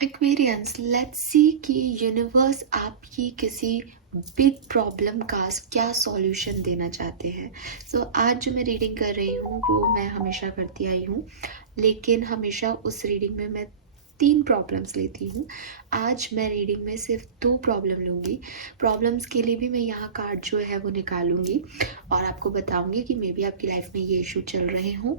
Aquarians, let's see कि universe आपकी किसी बिग प्रॉब्लम का क्या सॉल्यूशन देना चाहते हैं। आज जो मैं रीडिंग कर रही हूँ वो मैं हमेशा करती आई हूँ, लेकिन हमेशा उस रीडिंग में मैं 3 प्रॉब्लम्स लेती हूँ। आज मैं रीडिंग में सिर्फ 2 प्रॉब्लम लूँगी। प्रॉब्लम्स के लिए भी मैं यहाँ कार्ड जो है वो निकालूँगी और आपको बताऊँगी कि मे बी आपकी लाइफ में ये इशू चल रहे हों,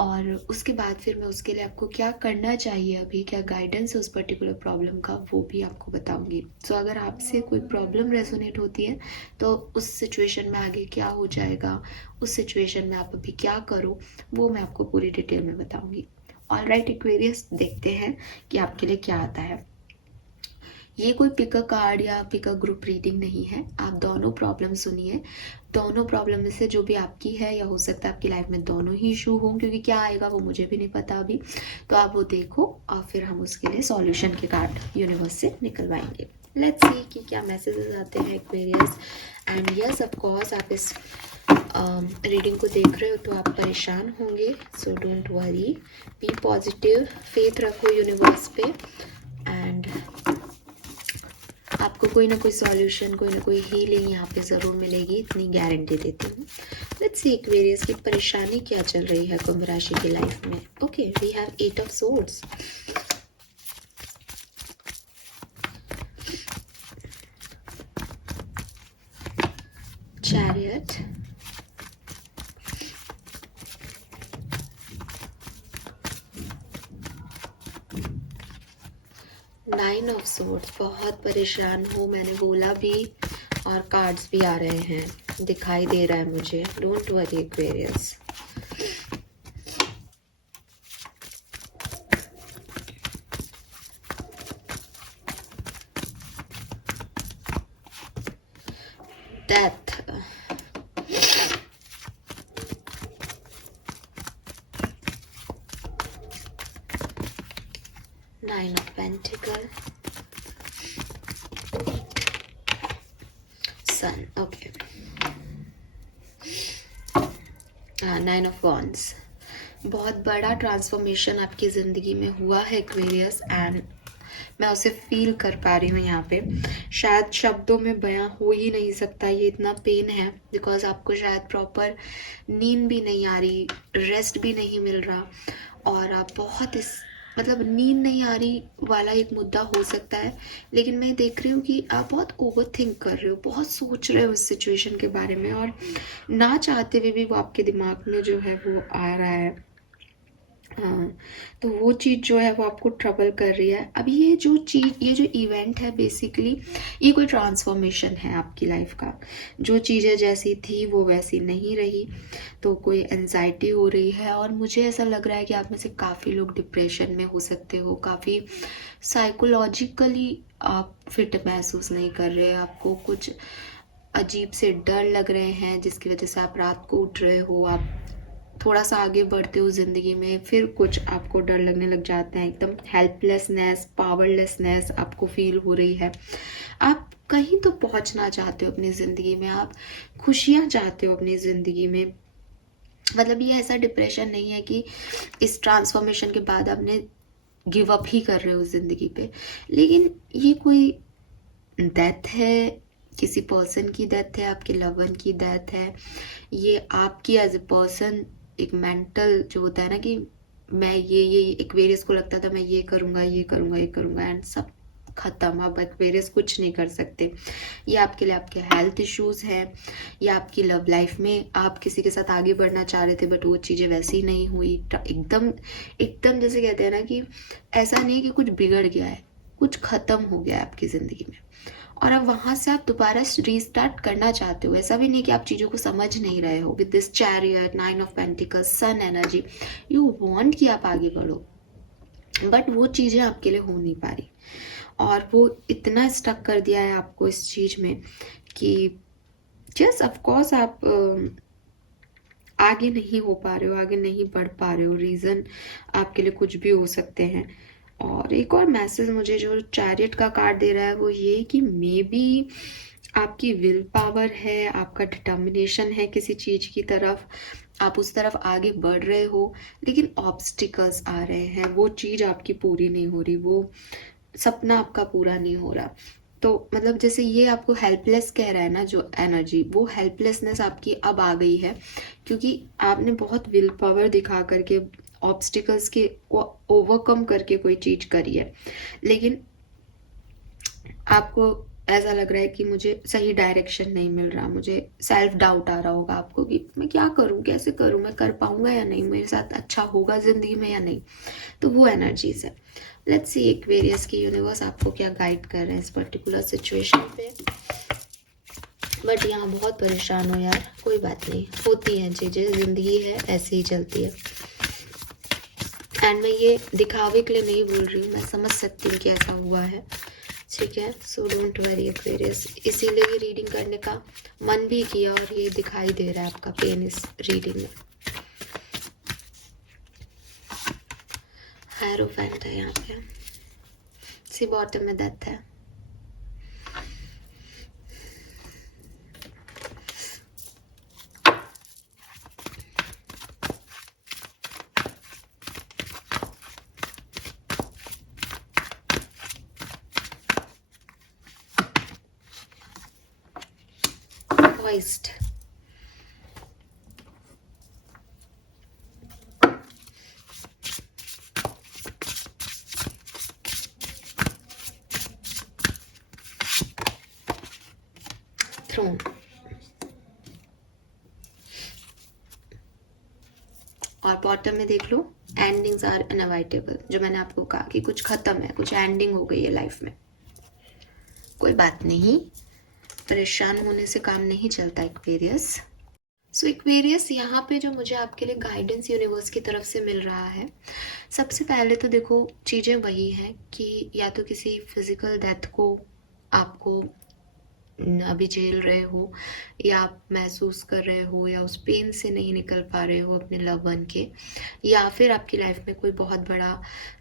और उसके बाद फिर मैं उसके लिए आपको क्या करना चाहिए, अभी क्या गाइडेंस है उस पर्टिकुलर प्रॉब्लम का, वो भी आपको बताऊंगी। अगर आपसे कोई प्रॉब्लम रेजोनेट होती है तो उस सिचुएशन में आगे क्या हो जाएगा, उस सिचुएशन में आप अभी क्या करो, वो मैं आपको पूरी डिटेल में बताऊंगी। ऑलराइट एक्वेरियस, देखते हैं कि आपके लिए क्या आता है। ये कोई पिक अ कार्ड या पिक अ ग्रुप रीडिंग नहीं है। आप दोनों प्रॉब्लम सुनिए। दोनों प्रॉब्लम में से जो भी आपकी है, या हो सकता है आपकी लाइफ में दोनों ही इशू हों, क्योंकि क्या आएगा वो मुझे भी नहीं पता अभी। तो आप वो देखो और फिर हम उसके लिए सॉल्यूशन के कार्ड यूनिवर्स से निकलवाएंगे। लेट्स सी कि क्या मैसेजेस आते हैं Aquarius. And yes, of course आप इस रीडिंग को देख रहे हो तो आप परेशान होंगे, so don't worry, be positive, faith रखो यूनिवर्स पे, एंड आपको कोई ना कोई सॉल्यूशन, कोई ना कोई हीलिंग यहाँ पे ज़रूर मिलेगी, इतनी गारंटी देती हूँ। लेट्स सी एक्वेरियस की परेशानी क्या चल रही है कुंभ राशि की लाइफ में। Okay, we have 8 of swords, chariot, 9 of swords. बहुत परेशान हो, मैंने बोला भी, और कार्ड्स भी आ रहे हैं, दिखाई दे रहा है मुझे। Don't worry Aquarius. Death, 9 of pentacle, sun. Okay, 9 of wands. बहुत बड़ा ट्रांसफॉर्मेशन आपकी ज़िंदगी में हुआ है एक्वेरियस, एंड मैं उसे फील कर पा रही हूँ यहाँ पे। शायद शब्दों में बयां हो ही नहीं सकता, ये इतना पेन है, बिकॉज आपको शायद प्रॉपर नींद भी नहीं आ रही, रेस्ट भी नहीं मिल रहा, और आप बहुत इस मतलब नींद नहीं आ रही वाला एक मुद्दा हो सकता है, लेकिन मैं देख रही हूँ कि आप बहुत ओवर थिंक कर रहे हो, बहुत सोच रहे हो इस सिचुएशन के बारे में, और ना चाहते हुए भी वो आपके दिमाग में जो है वो आ रहा है। हाँ, तो वो चीज़ जो है वो आपको ट्रबल कर रही है। अभी ये जो चीज़, ये जो इवेंट है, बेसिकली ये कोई ट्रांसफॉर्मेशन है आपकी लाइफ का। जो चीज़ें जैसी थी वो वैसी नहीं रही, तो कोई एनजाइटी हो रही है, और मुझे ऐसा लग रहा है कि आप में से काफ़ी लोग डिप्रेशन में हो सकते हो, काफ़ी साइकोलॉजिकली आप फिट महसूस नहीं कर रहे, आपको कुछ अजीब से डर लग रहे हैं, जिसकी वजह से आप रात को उठ रहे हो, आप थोड़ा सा आगे बढ़ते हो ज़िंदगी में, फिर कुछ आपको डर लगने लग जाते हैं, एकदम हेल्पलेसनेस, पावरलेसनेस आपको फील हो रही है। आप कहीं तो पहुंचना चाहते हो अपनी ज़िंदगी में, आप खुशियाँ चाहते हो अपनी ज़िंदगी में। मतलब ये ऐसा डिप्रेशन नहीं है कि इस ट्रांसफॉर्मेशन के बाद आपने गिव अप ही कर रहे हो ज़िंदगी पे, लेकिन ये कोई डेथ है, किसी पर्सन की डेथ है, आपके लवन की डेथ है, ये आपकी एज ए पर्सन एक मेंटल जो होता है ना कि मैं ये एक्वेरियस को लगता था मैं ये करूँगा, ये करूँगा, ये करूँगा, एंड सब खत्म। अब एक्वेरियस कुछ नहीं कर सकते। ये आपके लिए आपके हेल्थ इश्यूज हैं, या आपकी लव लाइफ में आप किसी के साथ आगे बढ़ना चाह रहे थे बट वो चीज़ें वैसी नहीं हुई, एकदम एकदम जैसे कहते हैं ना कि ऐसा नहीं कि कुछ बिगड़ गया है, कुछ खत्म हो गया है आपकी ज़िंदगी में, और अब वहां से आप दोबारा रीस्टार्ट करना चाहते हो। ऐसा भी नहीं कि आप चीज़ों को समझ नहीं रहे हो। With this chariot, 9 of pentacles, sun energy, you want कि आप आगे बढ़ो, बट वो चीज़ें आपके लिए हो नहीं पा रही, और वो इतना स्टक कर दिया है आपको इस चीज़ में कि जस्ट ऑफकोर्स आप आगे नहीं हो पा रहे हो, आगे नहीं बढ़ पा रहे हो। रीज़न आपके लिए कुछ भी हो सकते हैं। और एक और मैसेज मुझे जो चैरियट का कार्ड दे रहा है वो ये कि मे बी आपकी विल पावर है, आपका डिटर्मिनेशन है किसी चीज़ की तरफ, आप उस तरफ आगे बढ़ रहे हो, लेकिन ऑब्स्टिकल्स आ रहे हैं, वो चीज़ आपकी पूरी नहीं हो रही, वो सपना आपका पूरा नहीं हो रहा। तो मतलब जैसे ये आपको हेल्पलेस कह रहा है ना जो एनर्जी, वो हेल्पलेसनेस आपकी अब आ गई है, क्योंकि आपने बहुत विल पावर दिखा करके ऑब्स्टिकल्स के को ओवरकम करके कोई चीज़ करी है, लेकिन आपको ऐसा लग रहा है कि मुझे सही डायरेक्शन नहीं मिल रहा, मुझे सेल्फ डाउट आ रहा होगा आपको कि मैं क्या करूं, कैसे करूं, मैं कर पाऊंगा या नहीं, मेरे साथ अच्छा होगा ज़िंदगी में या नहीं। तो वो एनर्जीज है। लेट्स सी एक्वेरियस की यूनिवर्स आपको क्या गाइड कर रहे हैं इस पर्टिकुलर सिचुएशन पे। बट यहाँ बहुत परेशान हो यार, कोई बात नहीं, होती हैं चीज़ें, ज़िंदगी है ऐसे ही चलती है। एंड मैं ये दिखावे के लिए नहीं बोल रही हूँ, मैं समझ सकती हूँ कि ऐसा हुआ है, ठीक है। सो डोंट वरी एक्वेरियस, इसीलिए ये रीडिंग करने का मन भी किया और ये दिखाई दे रहा है आपका पेन इस रीडिंग में। हायरोफेंट है यहाँ पे, सी बॉटम में डेथ है। Moist. Throne. और बॉटम में देख लो, एंडिंग्स आर इनएविटेबल, जो मैंने आपको कहा कि कुछ खत्म है, कुछ एंडिंग हो गई है लाइफ में। कोई बात नहीं, परेशान होने से काम नहीं चलता एक्वेरियस। सो एक्वेरियस, यहाँ पे जो मुझे आपके लिए गाइडेंस यूनिवर्स की तरफ से मिल रहा है, सबसे पहले तो देखो चीज़ें वही हैं कि या तो किसी फिजिकल डेथ को आपको अभी झेल रहे हो, या आप महसूस कर रहे हो, या उस पेन से नहीं निकल पा रहे हो अपने लव वन के, या फिर आपकी लाइफ में कोई बहुत बड़ा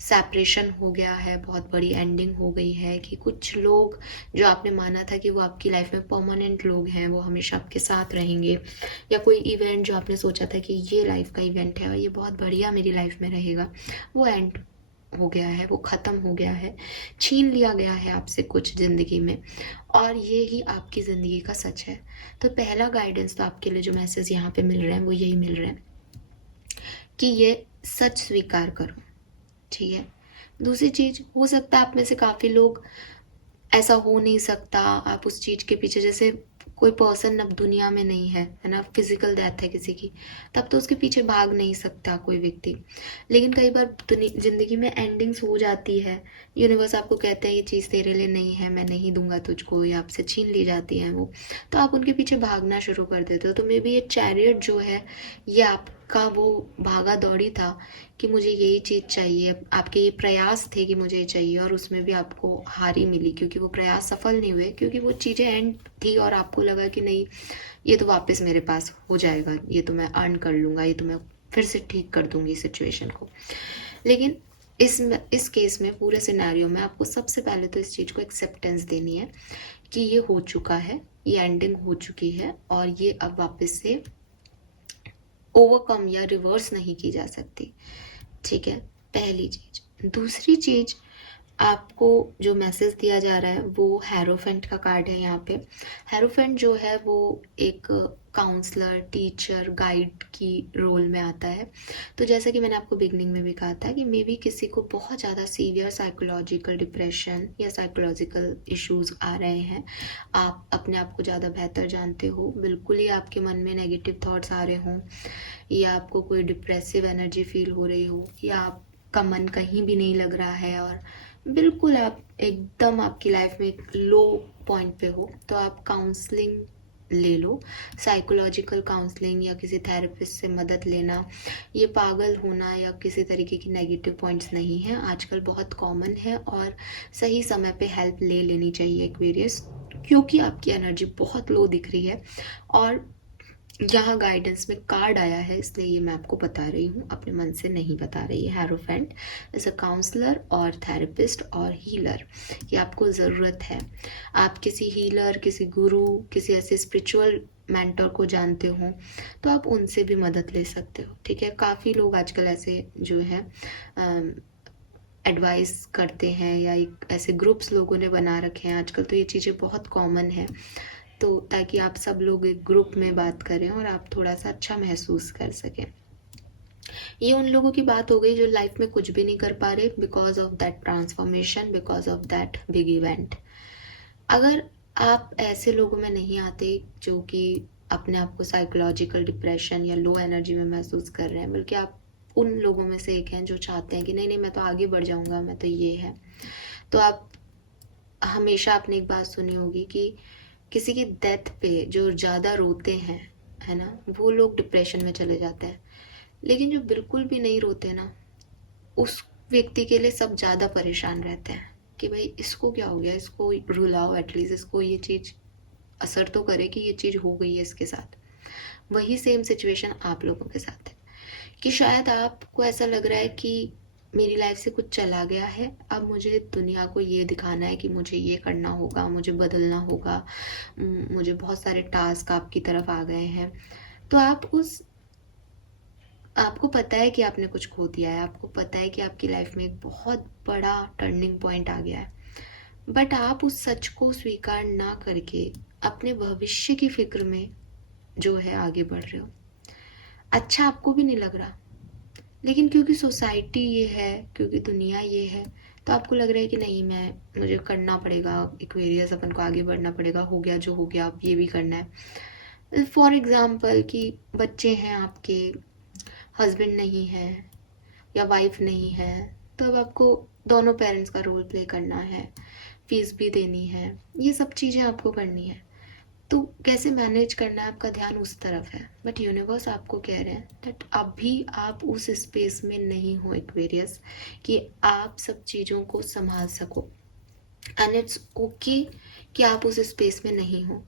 सेपरेशन हो गया है, बहुत बड़ी एंडिंग हो गई है, कि कुछ लोग जो आपने माना था कि वो आपकी लाइफ में परमानेंट लोग हैं, वो हमेशा आपके साथ रहेंगे, या कोई इवेंट जो आपने सोचा था कि ये लाइफ का इवेंट है और ये बहुत बढ़िया मेरी लाइफ में रहेगा, वो एंड हो गया है, वो ख़त्म हो गया है, छीन लिया गया है आपसे कुछ ज़िंदगी में, और ये ही आपकी ज़िंदगी का सच है। तो पहला गाइडेंस तो आपके लिए जो मैसेज यहाँ पे मिल रहे हैं वो यही मिल रहे हैं कि ये सच स्वीकार करो, ठीक है। दूसरी चीज़, हो सकता है आप में से काफ़ी लोग ऐसा हो नहीं सकता, आप उस चीज़ के पीछे, जैसे कोई पर्सन अब दुनिया में नहीं है ना, फिजिकल डेथ है किसी की, तब तो उसके पीछे भाग नहीं सकता कोई व्यक्ति। लेकिन कई बार ज़िंदगी में एंडिंग्स हो जाती है, यूनिवर्स आपको कहता है ये चीज़ तेरे लिए नहीं है, मैं नहीं दूंगा तुझको, या आपसे छीन ली जाती है वो, तो आप उनके पीछे भागना शुरू कर देते हो। तो मे बी ये चैरियट जो है, ये आपका वो भागा दौड़ी था कि मुझे यही चीज़ चाहिए, आपके ये प्रयास थे कि मुझे ये चाहिए, और उसमें भी आपको हारी मिली, क्योंकि वो प्रयास सफल नहीं हुए, क्योंकि वो चीज़ें एंड थी और आपको लगा कि नहीं, ये तो वापस मेरे पास हो जाएगा, ये तो मैं अर्न कर लूँगा, ये तो मैं फिर से ठीक कर दूँगी सिचुएशन को। लेकिन इस केस में, पूरे सिनेरियो में, आपको सबसे पहले तो इस चीज़ को एक्सेप्टेंस देनी है कि ये हो चुका है, ये एंडिंग हो चुकी है, और ये अब वापस से ओवरकम या रिवर्स नहीं की जा सकती, ठीक है, पहली चीज़। दूसरी चीज़, आपको जो मैसेज दिया जा रहा है वो हैरोफेंट का कार्ड है यहाँ पे। हैरोफेंट जो है वो एक काउंसलर, टीचर, गाइड की रोल में आता है। तो जैसा कि मैंने आपको बिगनिंग में भी कहा था कि मे बी किसी को बहुत ज़्यादा सीवियर साइकोलॉजिकल डिप्रेशन या साइकोलॉजिकल इश्यूज आ रहे हैं, आप अपने आप को ज़्यादा बेहतर जानते हो, बिल्कुल ही आपके मन में नेगेटिव थॉट्स आ रहे हों, या आपको कोई डिप्रेसिव एनर्जी फील हो रही हो, या आपका मन कहीं भी नहीं लग रहा है, और बिल्कुल आप एकदम आपकी लाइफ में एक लो पॉइंट पे हो, तो आप काउंसलिंग ले लो, साइकोलॉजिकल काउंसलिंग या किसी थेरेपिस्ट से मदद लेना। ये पागल होना या किसी तरीके की नेगेटिव पॉइंट्स नहीं है, आजकल बहुत कॉमन है, और सही समय पे हेल्प ले लेनी चाहिए एक्वेरियस, क्योंकि आपकी एनर्जी बहुत लो दिख रही है, और यहाँ गाइडेंस में कार्ड आया है, इसलिए ये मैं आपको बता रही हूँ, अपने मन से नहीं बता रही है। हेरोफेंट इज अ काउंसलर और थेरेपिस्ट और हीलर, ये आपको ज़रूरत है। आप किसी हीलर, किसी गुरु, किसी ऐसे स्पिरिचुअल मेंटर को जानते हो तो आप उनसे भी मदद ले सकते हो, ठीक है। काफ़ी लोग आजकल ऐसे जो है एडवाइस करते हैं, या एक ऐसे ग्रुप्स लोगों ने बना रखे हैं आजकल, तो ये चीज़ें बहुत कॉमन है। तो ताकि आप सब लोग एक ग्रुप में बात करें और आप थोड़ा सा अच्छा महसूस कर सकें। ये उन लोगों की बात हो गई जो लाइफ में कुछ भी नहीं कर पा रहे because of that transformation, because of that big event. अगर आप ऐसे लोगों में नहीं आते जो कि अपने आप को साइकोलॉजिकल डिप्रेशन या लो एनर्जी में महसूस कर रहे हैं, बल्कि आप उन लोगों में से एक हैं जो चाहते हैं कि नहीं नहीं मैं तो आगे बढ़ जाऊंगा, मैं तो ये है, तो आप हमेशा आपने एक बात सुनी होगी कि किसी की डेथ पे जो ज़्यादा रोते हैं, है ना, वो लोग डिप्रेशन में चले जाते हैं। लेकिन जो बिल्कुल भी नहीं रोते ना, उस व्यक्ति के लिए सब ज़्यादा परेशान रहते हैं कि भाई इसको क्या हो गया, इसको रुलाओ, एटलीस्ट इसको ये चीज़ असर तो करे कि ये चीज़ हो गई है इसके साथ। वही सेम सिचुएशन आप लोगों के साथ है कि शायद आपको ऐसा लग रहा है कि मेरी लाइफ से कुछ चला गया है, अब मुझे दुनिया को ये दिखाना है कि मुझे ये करना होगा, मुझे बदलना होगा, मुझे बहुत सारे टास्क आपकी तरफ आ गए हैं। तो आपको पता है कि आपने कुछ खो दिया है, आपको पता है कि आपकी लाइफ में एक बहुत बड़ा टर्निंग पॉइंट आ गया है, बट आप उस सच को स्वीकार ना करके अपने भविष्य की फिक्र में जो है आगे बढ़ रहे हो। अच्छा आपको भी नहीं लग रहा, लेकिन क्योंकि सोसाइटी ये है, क्योंकि दुनिया ये है, तो आपको लग रहा है कि नहीं मुझे करना पड़ेगा, एक्वेरियस अपन को आगे बढ़ना पड़ेगा, हो गया जो हो गया, अब ये भी करना है। फॉर एग्जाम्पल कि बच्चे हैं आपके, हस्बैंड नहीं है या वाइफ नहीं है, तो अब आपको दोनों पेरेंट्स का रोल प्ले करना है, फीस भी देनी है, ये सब चीज़ें आपको करनी है। तो कैसे मैनेज करना है, आपका ध्यान उस तरफ है, बट यूनिवर्स आपको कह रहे हैं दैट अभी आप उस स्पेस में नहीं हो एक्वेरियस कि आप सब चीज़ों को संभाल सको। एंड इट्स ओके कि आप उस स्पेस में नहीं हो।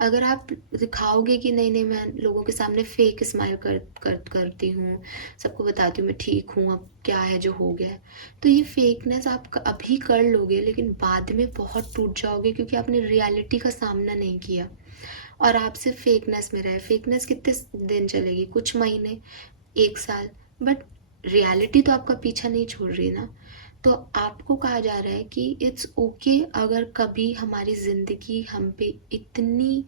अगर आप दिखाओगे कि नहीं नहीं मैं लोगों के सामने फेक स्माइल करती हूँ, सबको बताती हूँ मैं ठीक हूँ, अब क्या है जो हो गया है, तो ये फेकनेस आप अभी कर लोगे, लेकिन बाद में बहुत टूट जाओगे क्योंकि आपने रियलिटी का सामना नहीं किया और आप सिर्फ फेकनेस में रहे। फेकनेस कितने दिन चलेगी, कुछ महीने, एक साल, बट रियलिटी तो आपका पीछा नहीं छोड़ रही ना। तो आपको कहा जा रहा है कि इट्स ओके अगर कभी हमारी ज़िंदगी हम पे इतनी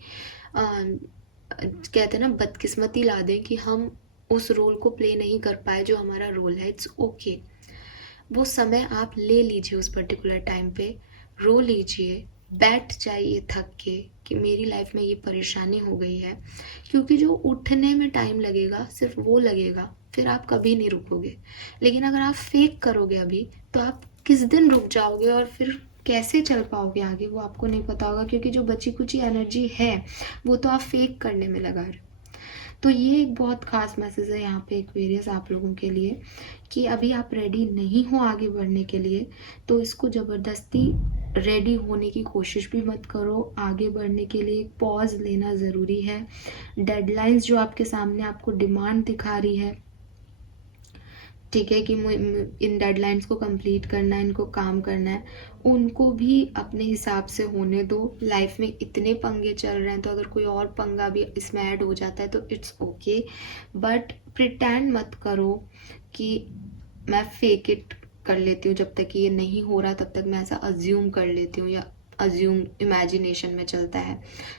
कहते हैं ना बदकिस्मती ला दें कि हम उस रोल को प्ले नहीं कर पाए जो हमारा रोल है। इट्स ओके, वो समय आप ले लीजिए, उस पर्टिकुलर टाइम पे रो लीजिए, बैठ जाइए थक के कि मेरी लाइफ में ये परेशानी हो गई है, क्योंकि जो उठने में टाइम लगेगा सिर्फ वो लगेगा, फिर आप कभी नहीं रुकोगे। लेकिन अगर आप फेक करोगे अभी, तो आप किस दिन रुक जाओगे और फिर कैसे चल पाओगे आगे, वो आपको नहीं पता होगा, क्योंकि जो बची कुची एनर्जी है वो तो आप फेक करने में लगा रहे हो। तो ये एक बहुत ख़ास मैसेज है यहाँ पे एक्वेरियस आप लोगों के लिए कि अभी आप रेडी नहीं हो आगे बढ़ने के लिए, तो इसको ज़बरदस्ती रेडी होने की कोशिश भी मत करो। आगे बढ़ने के लिए एक पॉज लेना ज़रूरी है। डेडलाइंस जो आपके सामने आपको डिमांड दिखा रही है, ठीक है, कि इन डेडलाइंस को कंप्लीट करना है, इनको काम करना है, उनको भी अपने हिसाब से होने दो। लाइफ में इतने पंगे चल रहे हैं, तो अगर कोई और पंगा भी इसमें ऐड हो जाता है तो इट्स ओके, बट प्रिटेंड मत करो कि मैं फेक इट कर लेती हूँ, जब तक कि ये नहीं हो रहा तब तक मैं ऐसा अज्यूम कर लेती हूँ, या अज्यूम इमेजिनेशन में चलता है।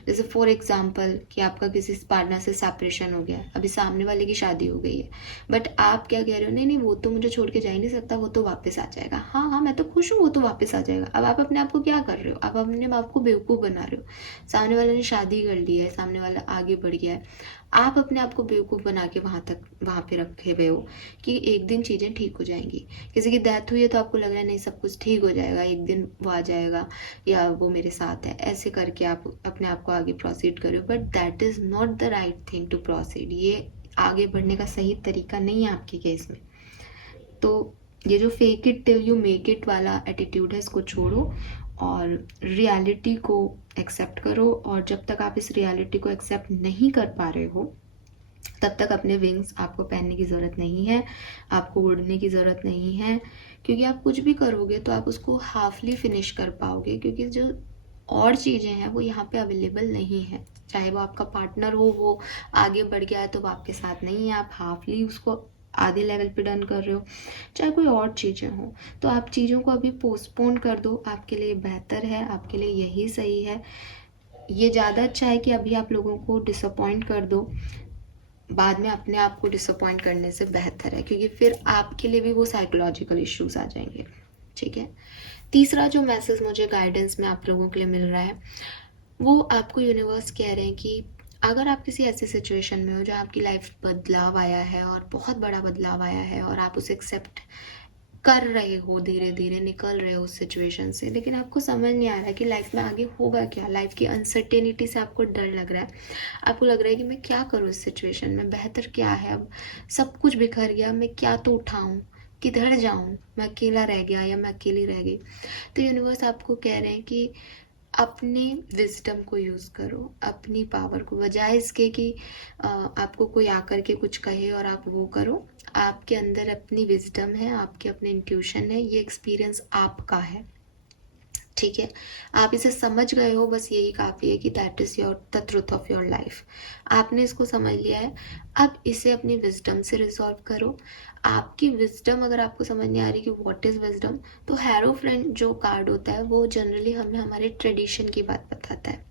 जैसे फॉर एग्जांपल कि आपका किसी पार्टनर से सेपरेशन हो गया है, अभी सामने वाले की शादी हो गई है, बट आप क्या कह रहे हो, नहीं नहीं वो तो मुझे छोड़ के जा ही नहीं सकता, वो तो वापस आ जाएगा, हाँ हाँ मैं तो खुश हूँ, वो तो वापस आ जाएगा। अब आप अपने आप को क्या कर रहे हो, आप अपने आप को बेवकूफ़ बना रहे हो। सामने वाले ने शादी कर ली है, सामने वाला आगे बढ़ गया है, आप अपने आप को बेवकूफ़ बना के वहाँ पे रखे हुए हो कि एक दिन चीज़ें ठीक हो जाएंगी। किसी की डेथ हुई है तो आपको लग रहा है नहीं सब कुछ ठीक हो जाएगा, एक दिन वो आ जाएगा या वो मेरे साथ है, ऐसे करके आप अपने आप को आगे प्रोसीड करो, but that is not the right thing to proceed. ये आगे बढ़ने का सही तरीका नहीं है आपके केस में। तो ये जो fake it till you make it वाला एटीट्यूड है, इसको छोड़ो और रियलिटी को एक्सेप्ट करो। और जब तक आप इस रियलिटी को एक्सेप्ट नहीं कर पा रहे हो तब तक अपने विंग्स आपको पहनने की ज़रूरत नहीं है, आपको उड़ने की ज़रूरत नहीं है, क्योंकि आप कुछ भी करोगे तो आप उसको हाफली फिनिश कर पाओगे, क्योंकि जो और चीज़ें हैं वो यहाँ पे अवेलेबल नहीं है। चाहे वो आपका पार्टनर हो, वो आगे बढ़ गया है तो वो आपके साथ नहीं है, आप हाफली उसको आधे लेवल पे डन कर रहे हो, चाहे कोई और चीज़ें हो, तो आप चीज़ों को अभी पोस्टपोन कर दो, आपके लिए बेहतर है, आपके लिए यही सही है। ये ज़्यादा अच्छा है कि अभी आप लोगों को डिसअपॉइंट कर दो, बाद में अपने आप को डिसअपॉइंट करने से बेहतर है, क्योंकि फिर आपके लिए भी वो साइकोलॉजिकल इश्यूज आ जाएंगे। ठीक है। तीसरा जो मैसेज मुझे गाइडेंस में आप लोगों के लिए मिल रहा है, वो आपको यूनिवर्स कह रहे हैं कि अगर आप किसी ऐसी सिचुएशन में हो जहाँ आपकी लाइफ बदलाव आया है और बहुत बड़ा बदलाव आया है और आप उसे एक्सेप्ट कर रहे हो, धीरे धीरे निकल रहे हो उस सिचुएशन से, लेकिन आपको समझ नहीं आ रहा है कि लाइफ में आगे होगा क्या, लाइफ की अनसर्टेनिटी से आपको डर लग रहा है, आपको लग रहा है कि मैं क्या करूँ इस सिचुएशन में, बेहतर क्या है, अब सब कुछ बिखर गया, मैं क्या तो उठाऊँ, किधर जाऊँ, मैं अकेला रह गया या मैं अकेली रह गई। तो यूनिवर्स आपको कह रहे हैं कि अपने विजडम को यूज़ करो, अपनी पावर को, बजाय इसके कि आपको कोई आकर के कुछ कहे और आप वो करो। आपके अंदर अपनी विजडम है, आपके अपने इंट्यूशन है, ये एक्सपीरियंस आपका है। ठीक है, आप इसे समझ गए हो, बस यही काफ़ी है कि that is your the truth of your life. आपने इसको समझ लिया है, अब इसे अपनी विजडम से रिजॉल्व करो। आपकी विजडम अगर आपको समझ नहीं आ रही कि व्हाट इज़ विजडम, तो हेरोफ्रेंड जो कार्ड होता है वो जनरली हमें हमारे ट्रेडिशन की बात बताता है,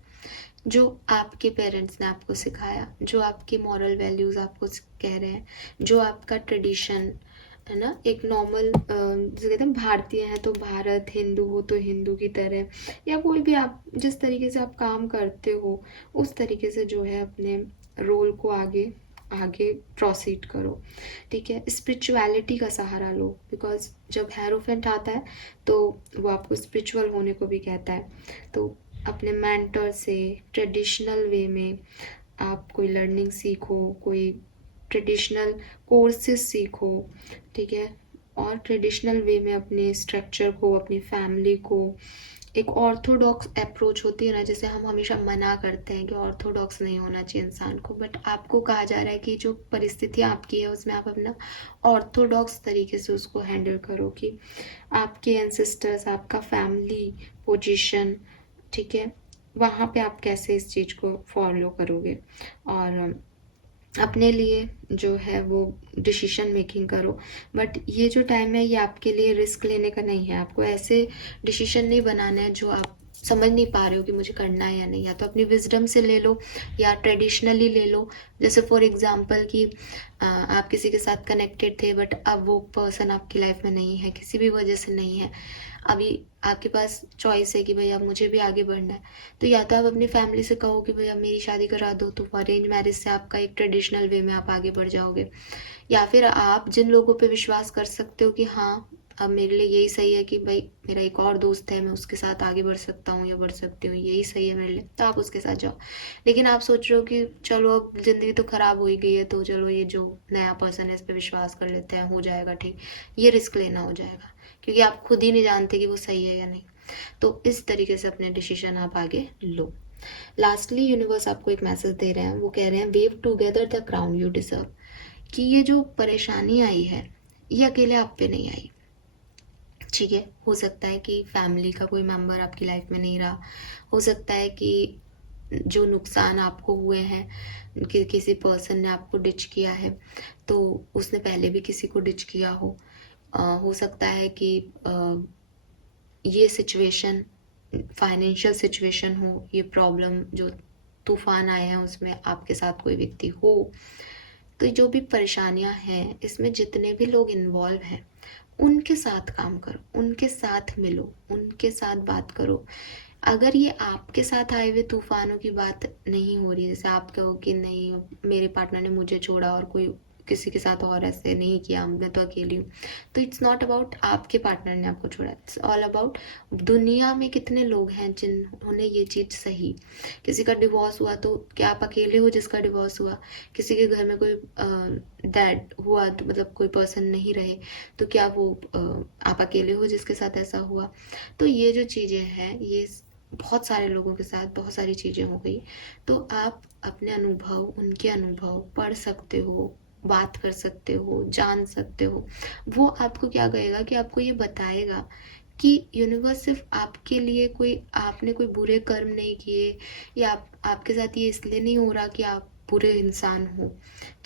जो आपके पेरेंट्स ने आपको सिखाया, जो आपके मॉरल वैल्यूज़ आपको कह रहे हैं, जो आपका ट्रेडिशन है ना, एक नॉर्मल जैसे कहते हैं भारतीय हैं तो भारत, हिंदू हो तो हिंदू की तरह, या कोई भी आप जिस तरीके से आप काम करते हो उस तरीके से जो है अपने रोल को आगे आगे प्रोसीड करो। ठीक है, स्पिरिचुअलिटी का सहारा लो, बिकॉज जब हेरोफेंट आता है तो वो आपको स्पिरिचुअल होने को भी कहता है। तो अपने मेंटर से ट्रेडिशनल वे में आप कोई लर्निंग सीखो, कोई ट्रेडिशनल कोर्सेस सीखो। ठीक है, और ट्रेडिशनल वे में अपने स्ट्रक्चर को, अपनी फैमिली को, एक ऑर्थोडॉक्स अप्रोच होती है ना, जैसे हम हमेशा मना करते हैं कि ऑर्थोडॉक्स नहीं होना चाहिए इंसान को, बट आपको कहा जा रहा है कि जो परिस्थितियाँ आपकी है उसमें आप अपना ऑर्थोडॉक्स तरीके से उसको हैंडल करो, कि आपके एंसेस्टर्स, आपका फैमिली पोजीशन, ठीक है, वहाँ पे आप कैसे इस चीज़ को फॉलो करोगे, और अपने लिए जो है वो डिसीजन मेकिंग करो। बट ये जो टाइम है ये आपके लिए रिस्क लेने का नहीं है, आपको ऐसे डिसीजन नहीं बनाना है जो आप समझ नहीं पा रहे हो कि मुझे करना है या नहीं, या तो अपनी विजडम से ले लो या ट्रेडिशनली ले लो। जैसे फॉर एग्जांपल कि आप किसी के साथ कनेक्टेड थे बट अब वो पर्सन आपकी लाइफ में नहीं है, किसी भी वजह से नहीं है, अभी आपके पास चॉइस है कि भैया मुझे भी आगे बढ़ना है, तो या तो आप अपनी फैमिली से कहो कि भैया मेरी शादी करा दो, तो अरेंज मैरिज से आपका एक ट्रेडिशनल वे में आप आगे बढ़ जाओगे। या फिर आप जिन लोगों पे विश्वास कर सकते हो कि हाँ अब मेरे लिए यही सही है कि भाई मेरा एक और दोस्त है, मैं उसके साथ आगे बढ़ सकता हूँ या बढ़ सकती हूँ, यही सही है मेरे लिए, तो आप उसके साथ जाओ। लेकिन आप सोच रहे हो कि चलो अब ज़िंदगी तो ख़राब हो ही गई है, तो चलो ये जो नया पर्सन है इस पर विश्वास कर लेते हैं, हो जाएगा ठीक, ये रिस्क लेना हो जाएगा, क्योंकि आप खुद ही नहीं जानते कि वो सही है या नहीं। तो इस तरीके से अपने डिसीजन आप आगे लो। लास्टली यूनिवर्स आपको एक मैसेज दे रहे हैं, वो कह रहे हैं wave together the crown you deserve, कि ये जो परेशानी आई है ये अकेले आप पे नहीं आई। ठीक है, हो सकता है कि फैमिली का कोई मेंबर आपकी लाइफ में नहीं रहा, हो सकता है कि जो नुकसान आपको हुए हैं कि किसी पर्सन ने आपको डिच किया है तो उसने पहले भी किसी को डिच किया हो सकता है कि ये सिचुएशन फाइनेंशियल सिचुएशन हो, ये प्रॉब्लम जो तूफान आए हैं उसमें आपके साथ कोई व्यक्ति हो। तो जो भी परेशानियां हैं इसमें जितने भी लोग इन्वॉल्व हैं उनके साथ काम करो, उनके साथ मिलो, उनके साथ बात करो। अगर ये आपके साथ आए हुए तूफानों की बात नहीं हो रही, जैसे आप कहो कि नहीं मेरे पार्टनर ने मुझे छोड़ा और कोई किसी के साथ और ऐसे नहीं किया, मैं तो अकेली हूँ। तो इट्स नॉट अबाउट आपके पार्टनर ने आपको छोड़ा, इट्स ऑल अबाउट दुनिया में कितने लोग हैं जिन्होंने ये चीज़ सही। किसी का डिवोर्स हुआ तो क्या आप अकेले हो जिसका डिवोर्स हुआ? किसी के घर में कोई डेड हुआ तो मतलब कोई पर्सन नहीं रहे तो क्या वो आप अकेले हो जिसके साथ ऐसा हुआ? तो ये जो चीज़ें हैं ये बहुत सारे लोगों के साथ बहुत सारी चीज़ें हो गई। तो आप अपने अनुभव, उनके अनुभव पढ़ सकते हो, बात कर सकते हो, जान सकते हो। वो आपको क्या कहेगा कि आपको ये बताएगा कि यूनिवर्स सिर्फ आपके लिए आपने कोई बुरे कर्म नहीं किए, या आपके साथ ये इसलिए नहीं हो रहा कि आप बुरे इंसान हो,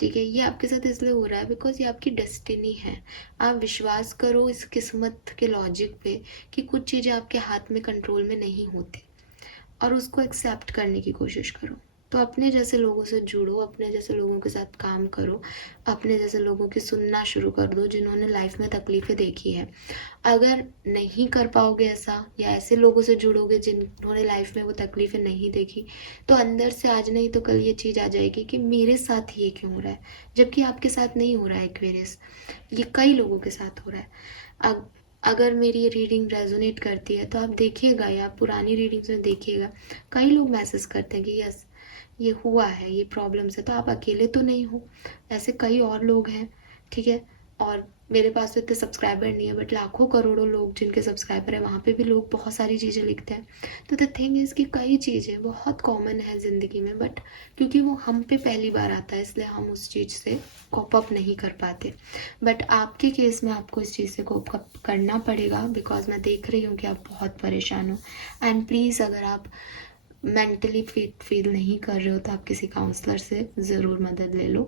ठीक है? ये आपके साथ इसलिए हो रहा है बिकॉज ये आपकी डेस्टिनी है। आप विश्वास करो इस किस्मत के लॉजिक पे कि कुछ चीज़ें आपके हाथ में कंट्रोल में नहीं होती, और उसको एक्सेप्ट करने की कोशिश करो। तो अपने जैसे लोगों से जुड़ो, अपने जैसे लोगों के साथ काम करो, अपने जैसे लोगों की सुनना शुरू कर दो जिन्होंने लाइफ में तकलीफ़ें देखी है। अगर नहीं कर पाओगे ऐसा, या ऐसे लोगों से जुड़ोगे जिन्होंने लाइफ में वो तकलीफ़ें नहीं देखी, तो अंदर से आज नहीं तो कल ये चीज़ आ जाएगी कि मेरे साथ ये क्यों हो रहा है, जबकि आपके साथ नहीं हो रहा है एक्वेरियस, ये कई लोगों के साथ हो रहा है। अगर मेरी ये रीडिंग रेजोनेट करती है तो आप देखिएगा, या आप पुरानी रीडिंग्स में देखिएगा, कई लोग मैसेज करते हैं कि यस ये हुआ है, ये प्रॉब्लम्स है, तो आप अकेले तो नहीं हो, ऐसे कई और लोग हैं, ठीक है? और मेरे पास तो इतने सब्सक्राइबर नहीं है, बट लाखों करोड़ों लोग जिनके सब्सक्राइबर है वहाँ पे भी लोग बहुत सारी चीज़ें लिखते हैं। तो द थिंग इज़ कि कई चीज़ें बहुत कॉमन है ज़िंदगी में, बट क्योंकि वो हम पे पहली बार आता है इसलिए हम उस चीज़ से कॉप अप नहीं कर पाते। बट आपके केस में आपको इस चीज़ से कोप अप करना पड़ेगा, बिकॉज मैं देख रही हूँ कि आप बहुत परेशान हो। एंड प्लीज़, अगर आप मेंटली फिट फील नहीं कर रहे हो तो आप किसी काउंसलर से ज़रूर मदद ले लो,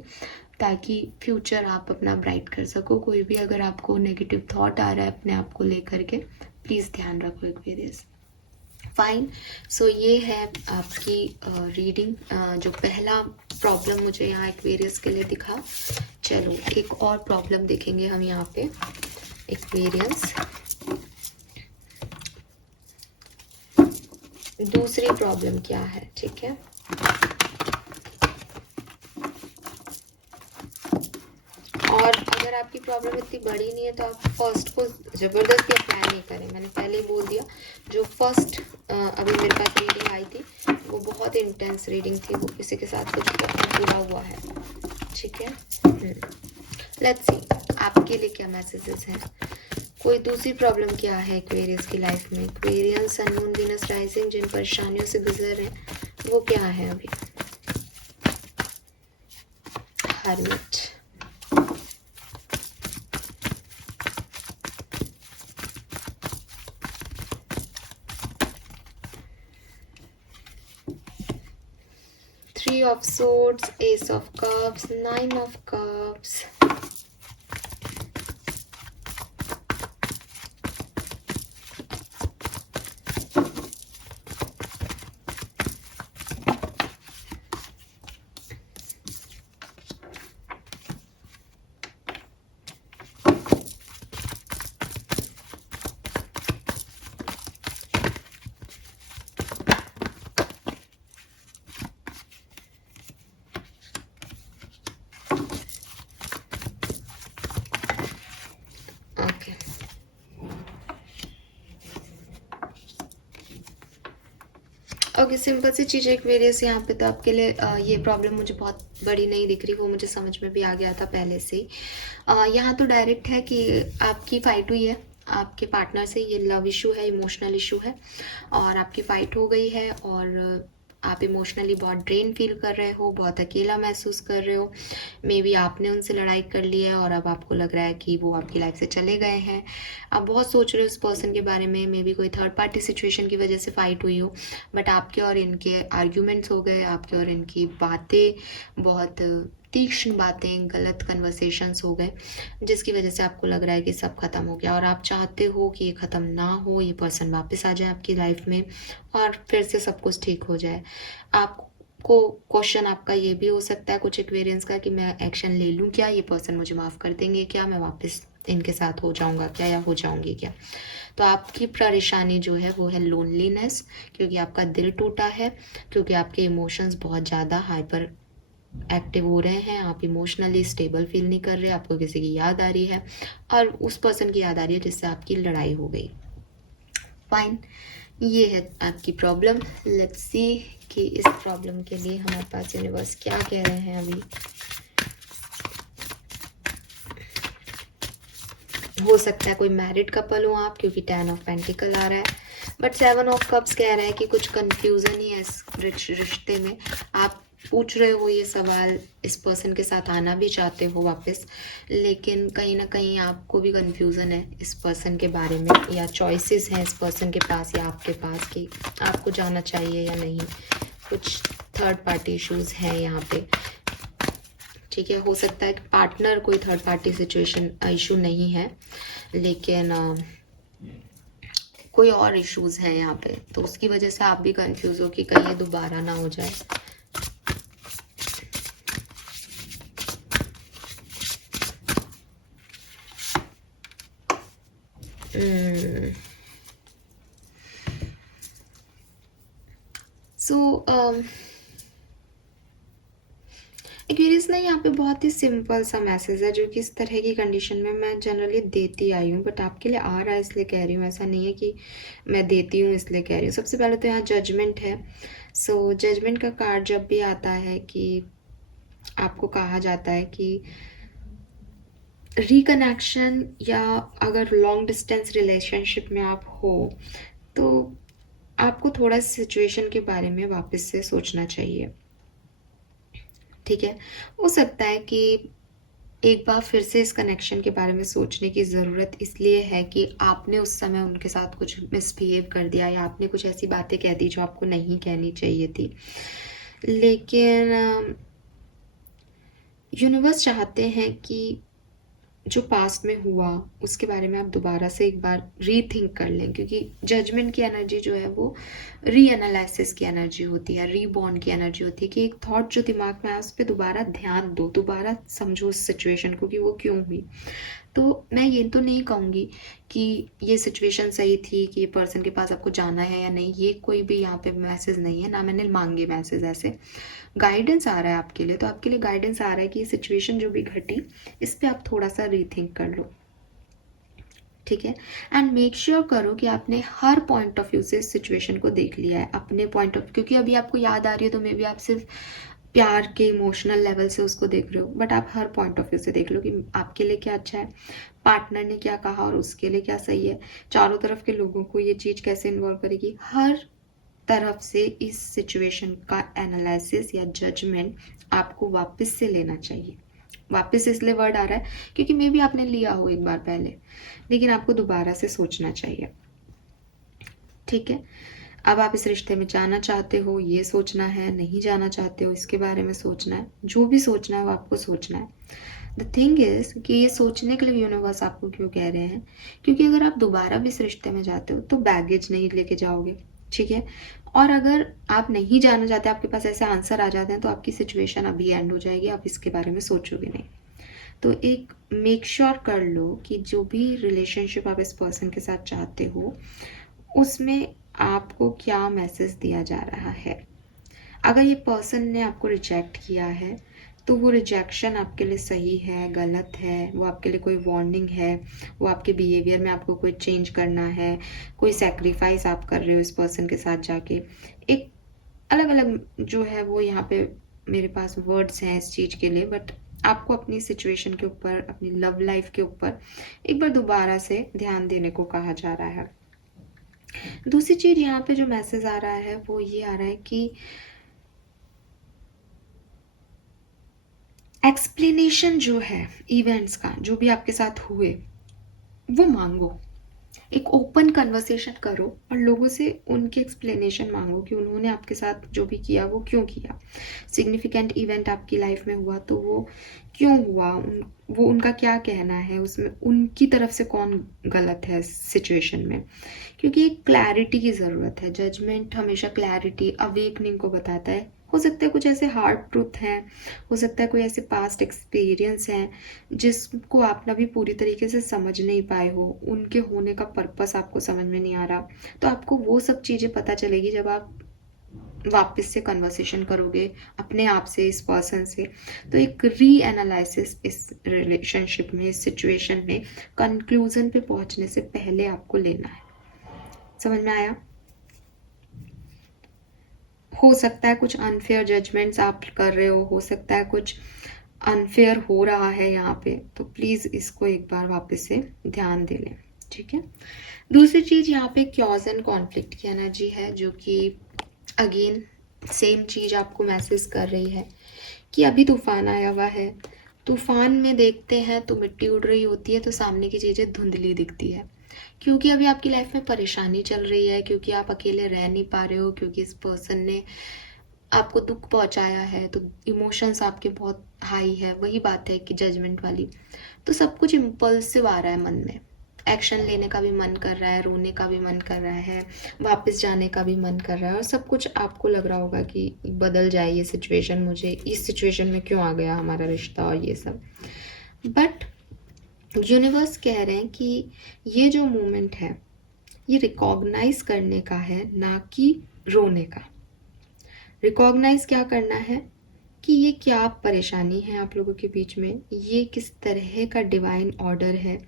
ताकि फ्यूचर आप अपना ब्राइट कर सको। कोई भी अगर आपको नेगेटिव थॉट आ रहा है अपने आप को लेकर के, प्लीज़ ध्यान रखो एक्वेरियस। फाइन, सो ये है आपकी रीडिंग। जो पहला प्रॉब्लम मुझे यहाँ एक्वेरियस के लिए दिखा, चलो एक और प्रॉब्लम देखेंगे हम यहाँ पे एक्वेरियस। दूसरी प्रॉब्लम क्या है, ठीक है? और अगर आपकी प्रॉब्लम इतनी बड़ी नहीं है तो आप फर्स्ट को ज़बरदस्ती अप्लाई नहीं करें। मैंने पहले ही बोल दिया, जो फर्स्ट अभी मेरे पास रीडिंग आई थी वो बहुत इंटेंस रीडिंग थी, वो किसी के साथ कुछ बुरा हुआ है, ठीक है? लेट्स सी आपके लिए क्या मैसेजेस हैं। कोई दूसरी प्रॉब्लम क्या है एक्वेरियस की लाइफ में? Aquarius, sun, moon, Venus, rising जिन परेशानियों से गुजर रहे हैं वो क्या है अभी? Hermit, Three of Swords, Ace of Cups, Nine of Cups, okay. Okay, simple सी चीज़ एक्वेरियस यहाँ पे तो आपके लिए ये प्रॉब्लम मुझे बहुत बड़ी नहीं दिख रही, वो मुझे समझ में भी आ गया था पहले से ही। यहाँ तो डायरेक्ट है कि आपकी फाइट हुई है आपके पार्टनर से, ये लव इशू है, इमोशनल इशू है, और आपकी फाइट हो गई है, और आप इमोशनली बहुत ड्रेन फील कर रहे हो, बहुत अकेला महसूस कर रहे हो। मे बी आपने उनसे लड़ाई कर ली है और अब आपको लग रहा है कि वो आपकी लाइफ से चले गए हैं। आप बहुत सोच रहे हो उस पर्सन के बारे में, मे बी कोई थर्ड पार्टी सिचुएशन की वजह से फाइट हुई हो, बट आपके और इनके आर्ग्यूमेंट्स हो गए, आपके और इनकी बातें बहुत तीक्ष्ण बातें, गलत कन्वर्सेशंस हो गए, जिसकी वजह से आपको लग रहा है कि सब खत्म हो गया, और आप चाहते हो कि ये ख़त्म ना हो, ये पर्सन वापस आ जाए आपकी लाइफ में और फिर से सब कुछ ठीक हो जाए। आपको क्वेश्चन आपका ये भी हो सकता है कुछ एक्वेरियंस का कि मैं एक्शन ले लूँ क्या, ये पर्सन मुझे माफ़ कर देंगे क्या, मैं वापस इनके साथ हो जाऊँगा क्या, या हो जाऊँगी क्या? तो आपकी परेशानी जो है वो है लोनलीनेस, क्योंकि आपका दिल टूटा है, क्योंकि आपके इमोशंस बहुत ज़्यादा हाइपर एक्टिव हो रहे हैं, आप इमोशनली स्टेबल फील नहीं कर रहे, आपको किसी की याद आ रही है और उस पर्सन की याद आ रही है जिससे आपकी लड़ाई हो गई। फाइन, ये है आपकी प्रॉब्लम। लेट्स सी कि इस प्रॉब्लम के लिए हमारे पास यूनिवर्स क्या कह रहे हैं अभी। हो सकता है कोई मैरिड कपल हो आप, क्योंकि 10 ऑफ पेंटिकल आ रहा है, बट 7 ऑफ कप्स कह रहा है कि कुछ कंफ्यूजन ही है इस रिश्ते में। आप पूछ रहे हो ये सवाल, इस पर्सन के साथ आना भी चाहते हो वापस, लेकिन कहीं ना कहीं आपको भी कंफ्यूजन है इस पर्सन के बारे में, या चॉइसेस हैं इस पर्सन के पास या आपके पास कि आपको जाना चाहिए या नहीं। कुछ थर्ड पार्टी इश्यूज हैं यहाँ पे, ठीक है। हो सकता है कि पार्टनर कोई थर्ड पार्टी सिचुएशन इशू नहीं है, लेकिन कोई और इश्यूज हैं यहाँ पे, तो उसकी वजह से आप भी कंफ्यूज हो कि कहीं ये दोबारा ना हो जाए। एक्वेरियस ना, यहाँ पे बहुत ही सिंपल सा मैसेज है जो कि इस तरह की कंडीशन में मैं जनरली देती आई हूँ, बट आपके लिए आ रहा है इसलिए कह रही हूँ। ऐसा नहीं है कि मैं देती हूँ इसलिए कह रही हूँ। सबसे पहले तो यहाँ जजमेंट है। सो जजमेंट का कार्ड जब भी आता है कि आपको कहा जाता है कि रिकनेक्शन, या अगर लॉन्ग डिस्टेंस रिलेशनशिप में आप हो तो आपको थोड़ा सिचुएशन के बारे में वापस से सोचना चाहिए, ठीक है। हो सकता है कि एक बार फिर से इस कनेक्शन के बारे में सोचने की ज़रूरत इसलिए है कि आपने उस समय उनके साथ कुछ मिसबिहेव कर दिया, या आपने कुछ ऐसी बातें कह दी जो आपको नहीं कहनी चाहिए थी। लेकिन यूनिवर्स चाहते हैं कि जो पास्ट में हुआ उसके बारे में आप दोबारा से एक बार रीथिंक कर लें, क्योंकि जजमेंट की एनर्जी जो है वो रीएनालिसिस की एनर्जी होती है, रीबॉर्न की एनर्जी होती है, कि एक थॉट जो दिमाग में आया उस पर दोबारा ध्यान दो, दोबारा समझो उस सिचुएशन को कि वो क्यों हुई। तो मैं ये तो नहीं कहूँगी कि ये सिचुएशन सही थी, कि ये पर्सन के पास आपको जाना है या नहीं, ये कोई भी यहाँ पे मैसेज नहीं है, ना मैंने मांगे मैसेज। ऐसे गाइडेंस आ रहा है आपके लिए, तो आपके लिए गाइडेंस आ रहा है कि ये सिचुएशन जो भी घटी इस पर आप थोड़ा सा रीथिंक कर लो, ठीक है। एंड मेक श्योर करो कि आपने हर पॉइंट ऑफ व्यू से इस सिचुएशन को देख लिया है, अपने पॉइंट ऑफ, क्योंकि अभी आपको याद आ रही है तो मे बी आप सिर्फ प्यार के इमोशनल लेवल से उसको देख रहे हो, बट आप हर पॉइंट ऑफ व्यू से देख लो कि आपके लिए क्या अच्छा है, पार्टनर ने क्या कहा और उसके लिए क्या सही है, चारों तरफ के लोगों को ये चीज़ कैसे इन्वॉल्व करेगी। हर तरफ से इस सिचुएशन का एनालिसिस या जजमेंट आपको वापस से लेना चाहिए। वापस इसलिए वर्ड आ रहा है क्योंकि मे बी आपने लिया हो एक बार पहले, लेकिन आपको दोबारा से सोचना चाहिए, ठीक है। अब आप इस रिश्ते में जाना चाहते हो, ये सोचना है, नहीं जाना चाहते हो, इसके बारे में सोचना है। जो भी सोचना है वो आपको सोचना है। द थिंग इज कि ये सोचने के लिए यूनिवर्स आपको क्यों कह रहे हैं, क्योंकि अगर आप दोबारा भी इस रिश्ते में जाते हो तो बैगेज नहीं लेके जाओगे, ठीक है। और अगर आप नहीं जाना चाहते, आपके पास ऐसे आंसर आ जाते हैं, तो आपकी सिचुएशन अभी एंड हो जाएगी, आप इसके बारे में सोचोगे नहीं। तो एक मेक श्योर कर लो कि जो भी रिलेशनशिप आप इस पर्सन के साथ चाहते हो उसमें आपको क्या मैसेज दिया जा रहा है। अगर ये पर्सन ने आपको रिजेक्ट किया है तो वो रिजेक्शन आपके लिए सही है, गलत है, वो आपके लिए कोई वार्निंग है, वो आपके बिहेवियर में आपको कोई चेंज करना है, कोई सेक्रीफाइस आप कर रहे हो इस पर्सन के साथ जाके। एक अलग अलग जो है वो यहाँ पे मेरे पास वर्ड्स हैं इस चीज़ के लिए, बट आपको अपनी सिचुएशन के ऊपर, अपनी लव लाइफ के ऊपर एक बार दोबारा से ध्यान देने को कहा जा रहा है। दूसरी चीज़ यहाँ पे जो मैसेज आ रहा है वो ये आ रहा है कि एक्सप्लेनेशन जो है इवेंट्स का, जो भी आपके साथ हुए, वो मांगो। एक ओपन कन्वर्सेशन करो और लोगों से उनके एक्सप्लेनेशन मांगो कि उन्होंने आपके साथ जो भी किया वो क्यों किया। सिग्निफिकेंट इवेंट आपकी लाइफ में हुआ तो वो क्यों हुआ, वो उनका क्या कहना है, उसमें उनकी तरफ से कौन गलत है सिचुएशन में, क्योंकि एक क्लैरिटी की ज़रूरत है। जजमेंट हमेशा क्लैरिटी, अवेकनिंग को बताता है। हो सकता है कुछ ऐसे हार्ड ट्रूथ हैं, हो सकता है कोई ऐसे पास्ट एक्सपीरियंस हैं जिसको आप अभी पूरी तरीके से समझ नहीं पाए हो, उनके होने का पर्पस आपको समझ में नहीं आ रहा। तो आपको वो सब चीज़ें पता चलेगी जब आप वापस से कन्वर्सेशन करोगे अपने आप से, इस पर्सन से, तो एक री एनालिसिस इस रिलेशनशिप में, इस सिचुएशन में कंक्लूजन पे पहुंचने से पहले आपको लेना है। समझ में आया? हो सकता है कुछ अनफेयर जजमेंट्स आप कर रहे हो सकता है कुछ अनफेयर हो रहा है यहाँ पे, तो प्लीज़ इसको एक बार वापस से ध्यान दे लें, ठीक है। दूसरी चीज़ यहाँ पे क्योज एंड कॉन्फ्लिक्ट की एनर्जी है, जो कि अगेन सेम चीज़ आपको मैसेज कर रही है कि अभी तूफान आया हुआ है। तूफान में देखते हैं तो मिट्टी उड़ रही होती है, तो सामने की चीज़ें धुंधली दिखती है, क्योंकि अभी आपकी लाइफ में परेशानी चल रही है, क्योंकि आप अकेले रह नहीं पा रहे हो, क्योंकि इस पर्सन ने आपको दुख पहुंचाया है, तो इमोशंस आपके बहुत हाई है। वही बात है कि जजमेंट वाली, तो सब कुछ इम्पल्सिव आ रहा है मन में, एक्शन लेने का भी मन कर रहा है, रोने का भी मन कर रहा है, वापस जाने का भी मन कर रहा है, और सब कुछ आपको लग रहा होगा कि बदल जाए ये सिचुएशन, मुझे इस सिचुएशन में क्यों आ गया हमारा रिश्ता और ये सब। बट यूनिवर्स कह रहे हैं कि ये जो मोमेंट है ये रिकॉग्नाइज करने का है, ना कि रोने का। रिकॉग्नाइज क्या करना है कि ये क्या परेशानी है आप लोगों के बीच में, ये किस तरह का डिवाइन ऑर्डर है,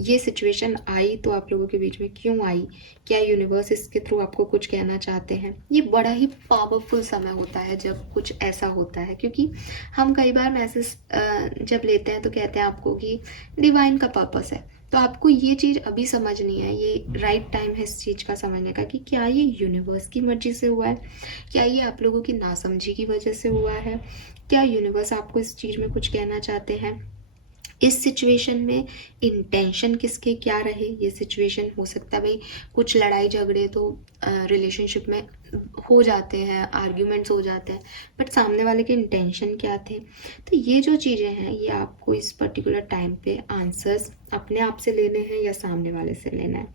ये सिचुएशन आई तो आप लोगों के बीच में क्यों आई, क्या यूनिवर्स इसके थ्रू आपको कुछ कहना चाहते हैं। ये बड़ा ही पावरफुल समय होता है जब कुछ ऐसा होता है, क्योंकि हम कई बार मैसेज जब लेते हैं तो कहते हैं आपको कि डिवाइन का पर्पस है, तो आपको ये चीज़ अभी समझनी है, ये राइट टाइम है इस चीज़ का समझने का कि क्या ये यूनिवर्स की मर्जी से हुआ है, क्या ये आप लोगों की नासमझी की वजह से हुआ है, क्या यूनिवर्स आपको इस चीज़ में कुछ कहना चाहते हैं। इस सिचुएशन में इंटेंशन किसके क्या रहे, ये सिचुएशन हो सकता है भाई कुछ लड़ाई झगड़े तो रिलेशनशिप में हो जाते हैं, आर्ग्यूमेंट्स हो जाते हैं, बट सामने वाले के इंटेंशन क्या थे। तो ये जो चीज़ें हैं ये आपको इस पर्टिकुलर टाइम पे आंसर्स अपने आप से लेने हैं या सामने वाले से लेना है।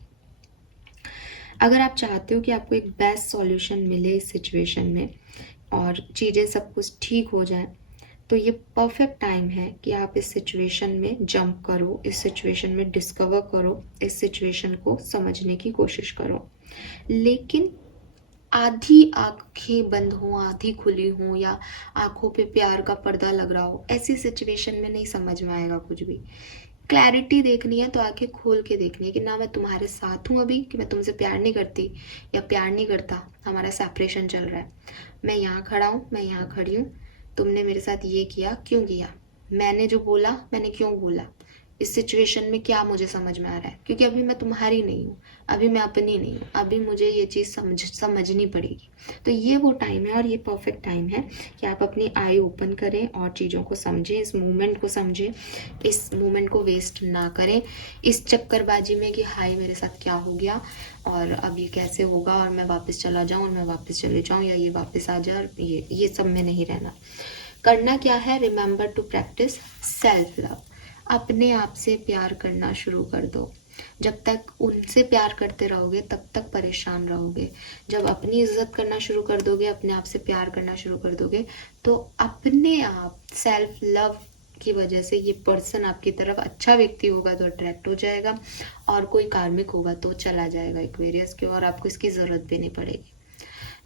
अगर आप चाहते हो कि आपको एक बेस्ट सॉल्यूशन मिले इस सिचुएशन में और चीज़ें सब कुछ ठीक हो जाए, तो ये परफेक्ट टाइम है कि आप इस सिचुएशन में जंप करो, इस सिचुएशन में डिस्कवर करो, इस सिचुएशन को समझने की कोशिश करो। लेकिन आधी आंखें बंद हों, आधी खुली हों, या आंखों पे प्यार का पर्दा लग रहा हो, ऐसी सिचुएशन में नहीं समझ में आएगा कुछ भी। क्लैरिटी देखनी है तो आंखें खोल के देखनी है कि ना मैं तुम्हारे साथ हूँ अभी, कि मैं तुमसे प्यार नहीं करती या प्यार नहीं करता, हमारा सेपरेशन चल रहा है, मैं यहाँ खड़ा हूँ, मैं यहाँ खड़ी हूँ, तुमने मेरे साथ ये किया क्यों किया, मैंने जो बोला मैंने क्यों बोला, इस सिचुएशन में क्या मुझे समझ में आ रहा है, क्योंकि अभी मैं तुम्हारी नहीं हूँ, अभी मैं अपनी नहीं हूँ, अभी मुझे ये चीज़ समझनी पड़ेगी। तो ये वो टाइम है और ये परफेक्ट टाइम है कि आप अपनी आई ओपन करें और चीज़ों को समझें, इस मोमेंट को समझें, इस मोमेंट को वेस्ट ना करें इस चक्करबाजी में कि हाय मेरे साथ क्या हो गया और अब ये कैसे होगा और मैं वापस चला जाऊँ और मैं वापस चले जाऊँ या ये वापस आ जाए, ये सब में नहीं रहना। करना क्या है, remember to practice self love. अपने आप से प्यार करना शुरू कर दो। जब तक उनसे प्यार करते रहोगे तब तक परेशान रहोगे। जब अपनी इज्जत करना शुरू कर दोगे, अपने आप से प्यार करना शुरू कर दोगे, तो अपने आप सेल्फ लव की वजह से ये पर्सन आपकी तरफ, अच्छा व्यक्ति होगा तो अट्रैक्ट हो जाएगा और कोई कार्मिक होगा तो चला जाएगा एक्वेरियस की, और आपको इसकी ज़रूरत भी नहीं पड़ेगी।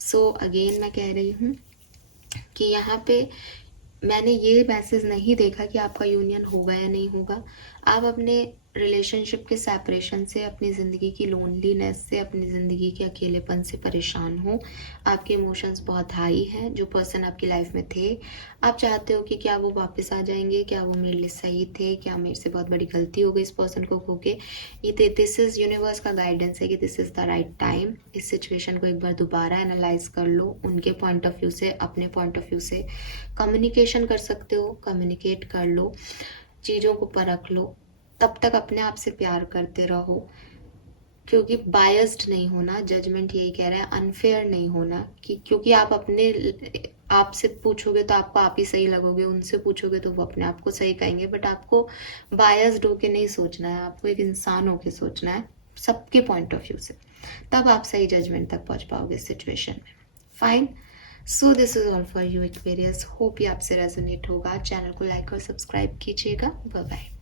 सो अगेन मैं कह रही हूँ कि यहाँ पे मैंने ये मैसेज नहीं देखा कि आपका यूनियन होगा या नहीं होगा। आप अपने रिलेशनशिप के सेपरेशन से, अपनी ज़िंदगी की लोनलीनेस से, अपनी ज़िंदगी के अकेलेपन से परेशान हो। आपके इमोशंस बहुत हाई हैं। जो पर्सन आपकी लाइफ में थे, आप चाहते हो कि क्या वो वापस आ जाएंगे, क्या वो मेरे लिए सही थे, क्या मेरे से बहुत बड़ी गलती हो गई इस पर्सन को खो के। ये दिस इज़ यूनिवर्स का गाइडेंस है कि this is the right time. इस सिचुएशन को एक बार दोबारा एनालाइज कर लो, उनके पॉइंट ऑफ व्यू से, अपने पॉइंट ऑफ व्यू से कम्युनिकेशन कर सकते हो, कम्युनिकेट कर लो, चीज़ों को परख लो। तब तक अपने आप से प्यार करते रहो, क्योंकि बायस्ड नहीं होना। जजमेंट यही कह रहा है, अनफेयर नहीं होना, कि क्योंकि आप अपने आप से पूछोगे तो आपको आप ही सही लगोगे, उनसे पूछोगे तो वो अपने आप को सही कहेंगे, बट आपको बायस्ड होके नहीं सोचना है, आपको एक इंसान होके सोचना है, सबके पॉइंट ऑफ व्यू से। तब आप सही जजमेंट तक पहुंच पाओगे इस सिचुएशन में। Fine, so this is all for you Aquarius. Hope ये आपसे रेजोनेट होगा। चैनल को लाइक और सब्सक्राइब कीजिएगा। Bye bye.